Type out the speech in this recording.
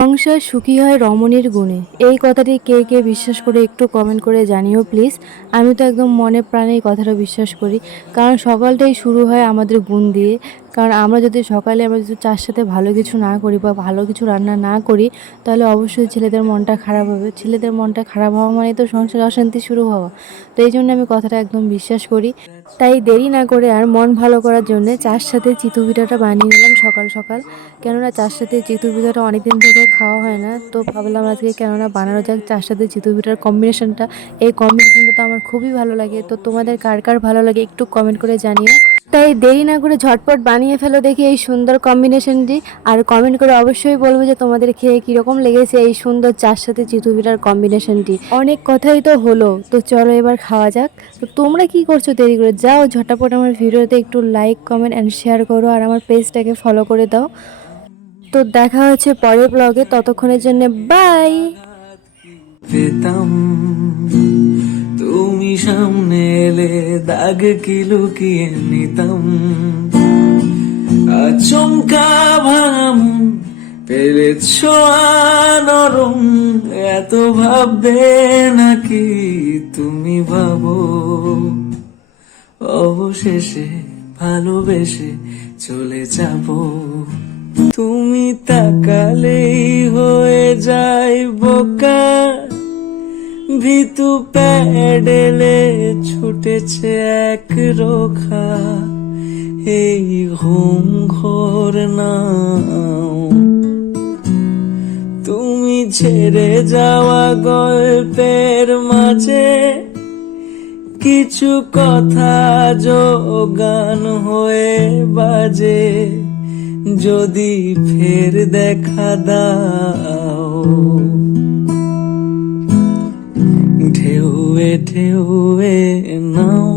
সংসার সুখী হয় রমণীর গুণে, এই কথাটি কে কে বিশ্বাস করে একটু কমেন্ট করে জানিও প্লিজ। আমি তো একদম মনে প্রাণে এই কথাটা বিশ্বাস করি, কারণ সকালটাই শুরু হয় আমাদের গুণ দিয়ে। কারণ আমরা যদি চার সাথে ভালো কিছু না করি বা ভালো কিছু রান্না না করি, তাহলে অবশ্যই ছেলেদের মনটা খারাপ হবে। ছেলেদের মনটা খারাপ হওয়া মানে তো সংসারে অশান্তি শুরু হওয়া। তো এই জন্য আমি কথাটা একদম বিশ্বাস করি। তাই দেরি না করে আর মন ভালো করার জন্য চার সাথে চিতু পিঠাটা বানিয়ে নিলাম সকাল সকাল। কেননা চার সাথে চিতই পিঠাটা অনেকদিন থেকে খাওয়া হয় না, তো ভাবলাম আজকে কেননা বানানো যাক চার সাথে চিতই পিঠার কম্বিনেশনটা। এই কম্বিনেশনটা তো আমার খুবই ভালো লাগে, তো তোমাদের কার কার ভালো লাগে একটু কমেন্ট করে জানিও। তাই দেরি না করে ঝটপট বানিয়ে ফেলো দেখি এই সুন্দর কম্বিনেশনটি। আর কমেন্ট করে অবশ্যই বলবো যে তোমাদের খেয়ে কীরকম লেগেছে এই সুন্দর চার সাথে চিতই পিঠার কম্বিনেশনটি। অনেক কথাই তো হলো, তো চলো এবার খাওয়া যাক। তো তোমরা কি করছো দেরি করে? যাও ঝটাপট আমার ভিডিওতে একটু লাইক কমেন্ট অ্যান্ড শেয়ার করো, আর আমার পেজটাকে ফলো করে দাও। তো দেখা হচ্ছে পরের ব্লগে, ততক্ষণের জন্য বাই। পেতাম তুমি সামনে এলে দাগ কি লুকিয়ে নিতাম, আচমকা ভাঙাম পেলেছ নরম, এত ভাববে নাকি তুমি ভাবো, অবশেষে ভালোবেসে চলে যাব। তুমি তাকালেই হয়ে যাই বোকা, ভিতু প্যাডেলে ছুটেছে এক রোখা, এই ঘুম ঘোর নাও। তুমি ছেড়ে যাওয়া গল্পের মাঝে কিছু কথা যোগান হয়ে বাজে, যদি ফের দেখা দাও। ঢেউয়ে ঢেউয়ে নাও।